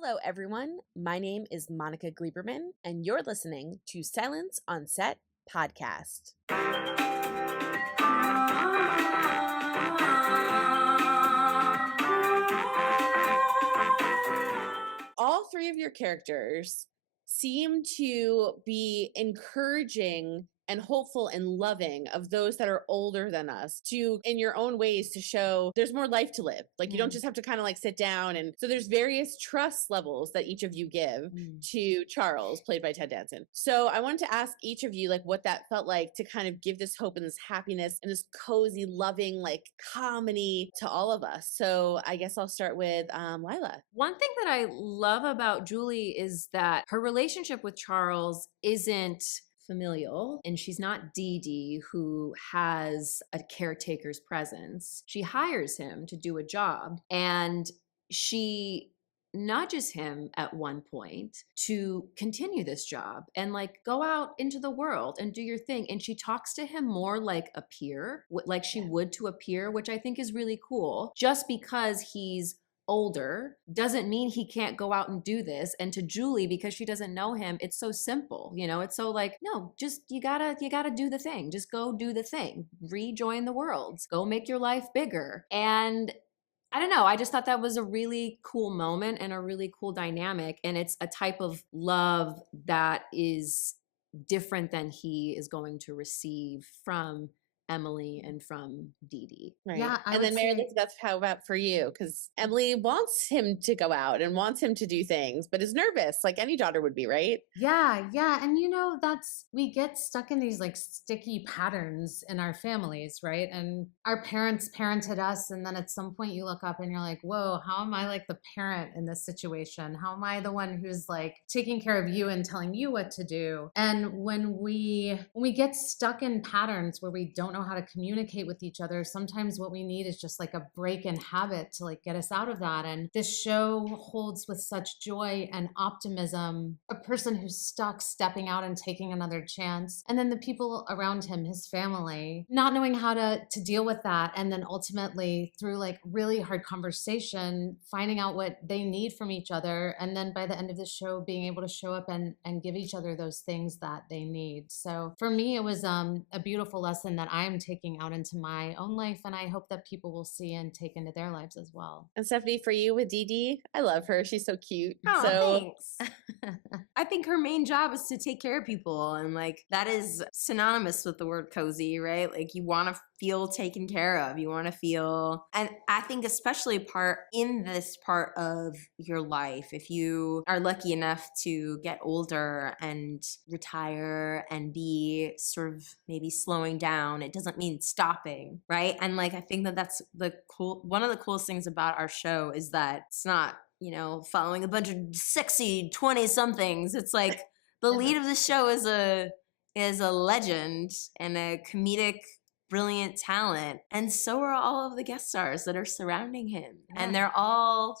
Hello, everyone. My name is Monica Gleberman, and you're listening to Silence on Set podcast. All three of your characters seem to be encouraging and hopeful and loving of those that are older than us to, in your own ways, to show there's more life to live. Like you don't just have to kind of like sit down. And so there's various trust levels that each of you give to Charles, played by Ted Danson. So I wanted to ask each of you like what that felt like to kind of give this hope and this happiness and this cozy, loving, like comedy to all of us. So I guess I'll start with Lila. One thing that I love about Julie is that her relationship with Charles isn't familial, and she's not Dee Dee, who has a caretaker's presence. She hires him to do a job, and she nudges him at one point to continue this job and like go out into the world and do your thing. And she talks to him more like a peer, like she would to a peer, which I think is really cool. Just because he's older doesn't mean he can't go out and do this. And to Julie, because she doesn't know him, it's so simple, you know. It's so like, no, just you gotta do the thing. Just go do the thing. Rejoin the world. Go make your life bigger. And I don't know, I just thought that was a really cool moment and a really cool dynamic. And it's a type of love that is different than he is going to receive from Emily and from Dee Dee. Right. Yeah. And then Mary Elizabeth, how about for you? Because Emily wants him to go out and wants him to do things, but is nervous like any daughter would be, right? Yeah. And you know, we get stuck in these like sticky patterns in our families, right? And our parents parented us. And then at some point you look up and you're like, whoa, how am I like the parent in this situation? How am I the one who's like taking care of you and telling you what to do? And when we get stuck in patterns where we don't know how to communicate with each other, sometimes what we need is just like a break in habit to like get us out of that. And this show holds with such joy and optimism a person who's stuck stepping out and taking another chance, and then the people around him, his family, not knowing how to deal with that, and then ultimately through like really hard conversation finding out what they need from each other, and then by the end of the show being able to show up and give each other those things that they need. So for me it was a beautiful lesson that I'm taking out into my own life, and I hope that people will see and take into their lives as well. And Stephanie, for you with Dee Dee, I love her. She's so cute. Oh, thanks. I think her main job is to take care of people, and like that is synonymous with the word cozy, right? Like you want to feel taken care of. You want to feel, and I think especially in this part of your life, if you are lucky enough to get older and retire and be sort of maybe slowing down, it doesn't mean stopping, right? And like I think that's one of the coolest things about our show is that it's not, you know, following a bunch of sexy 20-somethings. It's like the lead of the show is a legend and a comedic brilliant talent, and so are all of the guest stars that are surrounding him. Yeah. And they're all,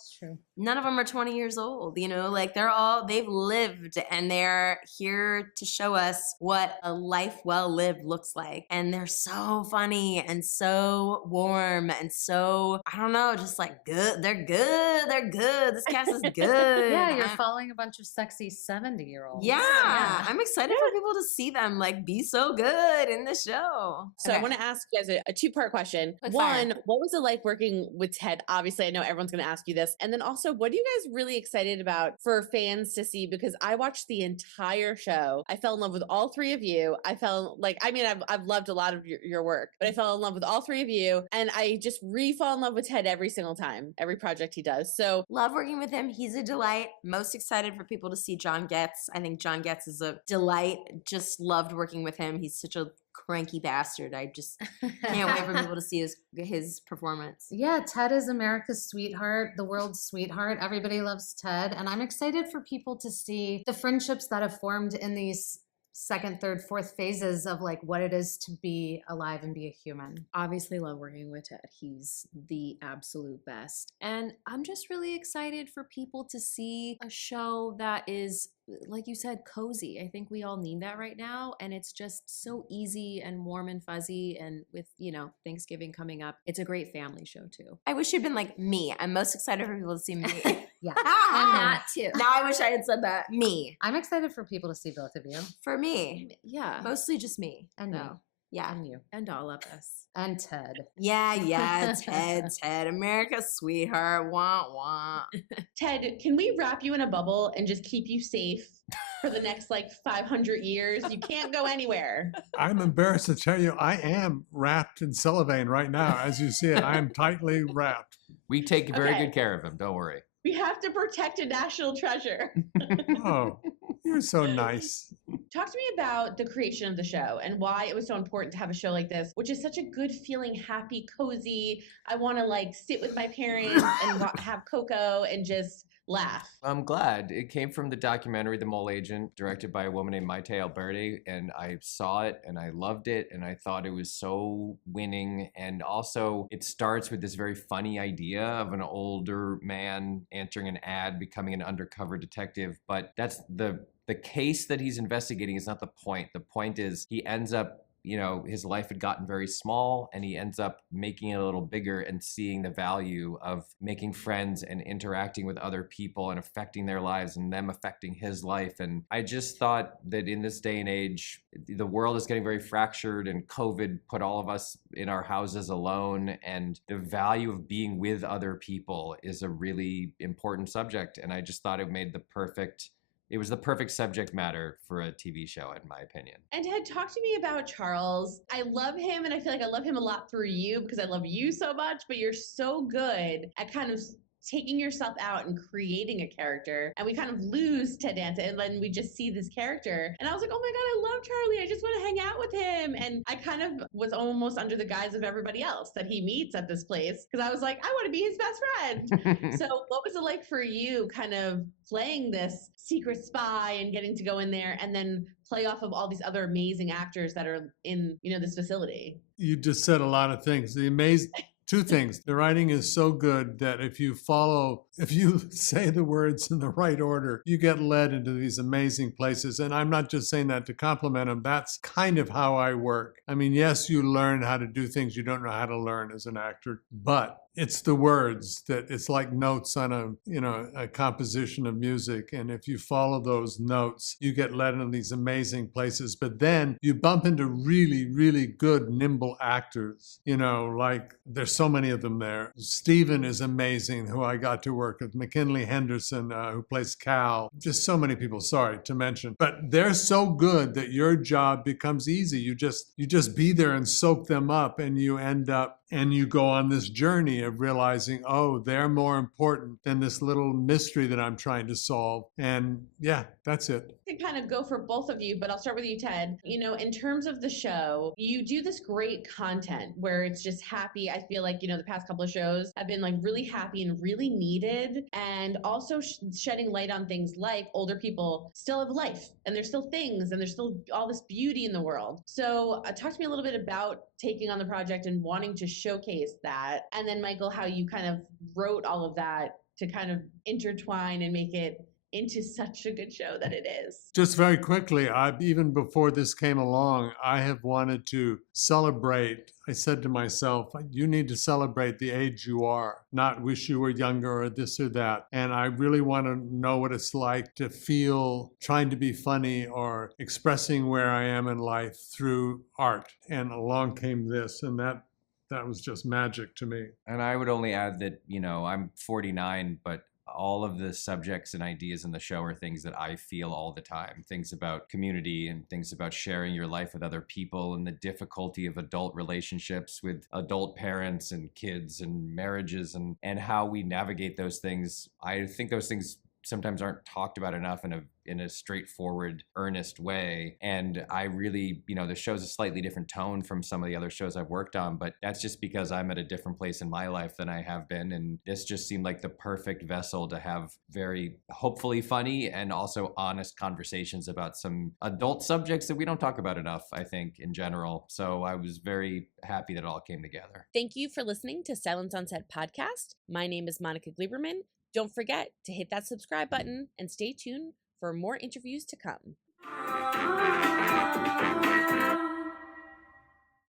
none of them are 20 years old, you know, like they've lived, and they're here to show us what a life well lived looks like. And they're so funny and so warm and so, I don't know, just like good. They're good. This cast is good. Yeah, you're following a bunch of sexy 70-year-olds. Yeah, I'm excited for people to see them like be so good in the show. So I want to ask you guys a two-part question. One, what was it like working with Ted? Obviously, I know everyone's going to ask you this. And then also, what are you guys really excited about for fans to see? Because I watched the entire show. I fell in love with all three of you. I've loved a lot of your work, but I fell in love with all three of you. And I just re-fall in love with Ted every single time, every project he does. So love working with him. He's a delight. Most excited for people to see John Getz. I think John Getz is a delight. Just loved working with him. He's such a cranky bastard. I just can't wait for people to see his performance. Yeah, Ted is America's sweetheart, the world's sweetheart. Everybody loves Ted. And I'm excited for people to see the friendships that have formed in these second, third, fourth phases of like what it is to be alive and be a human. Obviously love working with Ted. He's the absolute best. And I'm just really excited for people to see a show that is, like you said, cozy. I think we all need that right now. And it's just so easy and warm and fuzzy. And with, you know, Thanksgiving coming up, it's a great family show too. I wish you'd been like me. I'm most excited for people to see me. Yeah. And that too. Now I wish I had said that. Me. I'm excited for people to see both of you. For me. Yeah. Mostly just me. And me. No. Yeah. And you. And all of us. And Ted. Yeah. Ted. America's sweetheart. Wah, wah. Ted, can we wrap you in a bubble and just keep you safe for the next 500 years? You can't go anywhere. I'm embarrassed to tell you, I am wrapped in cellophane right now. As you see it, I am tightly wrapped. We take very Okay. good care of him. Don't worry. We have to protect a national treasure. Oh, you're so nice. Talk to me about the creation of the show and why it was so important to have a show like this, which is such a good feeling, happy, cozy. I want to sit with my parents and have cocoa and just laugh. I'm glad. It came from the documentary The Mole Agent, directed by a woman named Maite Alberti, and I saw it and I loved it and I thought it was so winning. And also it starts with this very funny idea of an older man answering an ad, becoming an undercover detective. But that's the case that he's investigating is not the point. The point is he ends up, his life had gotten very small and he ends up making it a little bigger and seeing the value of making friends and interacting with other people and affecting their lives and them affecting his life. And I just thought that in this day and age, the world is getting very fractured and COVID put all of us in our houses alone. And the value of being with other people is a really important subject. And I just thought it was the perfect subject matter for a TV show, in my opinion. And Ted, talk to me about Charles. I love him, and I feel like I love him a lot through you because I love you so much, but you're so good at kind of taking yourself out and creating a character. And we kind of lose Ted Danson, and then we just see this character. And I was like, oh my God, I love Charlie. I just want to hang out with him. And I kind of was almost under the guise of everybody else that he meets at this place because I was like, I want to be his best friend. So what was it like for you kind of playing this secret spy and getting to go in there and then play off of all these other amazing actors that are in, this facility? You just said a lot of things. Two things. The writing is so good that if you say the words in the right order, you get led into these amazing places. And I'm not just saying that to compliment them. That's kind of how I work. I mean, yes, you learn how to do things you don't know how to learn as an actor, but it's the words that it's like notes on a composition of music. And if you follow those notes, you get led into these amazing places. But then you bump into really, really good, nimble actors. There's so many of them there. Stephen is amazing, who I got to work with. McKinley Henderson, who plays Cal. Just so many people, sorry to mention. But they're so good that your job becomes easy. You just be there and soak them up, and you end up and you go on this journey of realizing, oh, they're more important than this little mystery that I'm trying to solve. And yeah, that's it. I can kind of go for both of you, but I'll start with you, Ted. In terms of the show, you do this great content where it's just happy. I feel like, the past couple of shows have been really happy and really needed, and also shedding light on things like older people still have life and there's still things and there's still all this beauty in the world. So talk to me a little bit about taking on the project and wanting to showcase that. And then Michael, how you kind of wrote all of that to kind of intertwine and make it into such a good show that it is. Just very quickly, even before this came along, I have wanted to celebrate. I said to myself, you need to celebrate the age you are, not wish you were younger or this or that. And I really want to know what it's like to feel trying to be funny or expressing where I am in life through art. And along came this, and that was just magic to me. And I would only add that, I'm 49, but all of the subjects and ideas in the show are things that I feel all the time. Things about community and things about sharing your life with other people and the difficulty of adult relationships with adult parents and kids and marriages and how we navigate those things. I think those things sometimes aren't talked about enough in a straightforward, earnest way. And I really, the show's a slightly different tone from some of the other shows I've worked on, but that's just because I'm at a different place in my life than I have been. And this just seemed like the perfect vessel to have very hopefully funny and also honest conversations about some adult subjects that we don't talk about enough, I think, in general. So I was very happy that it all came together. Thank you for listening to Silence on Set podcast. My name is Monica Gleberman. Don't forget to hit that subscribe button and stay tuned for more interviews to come.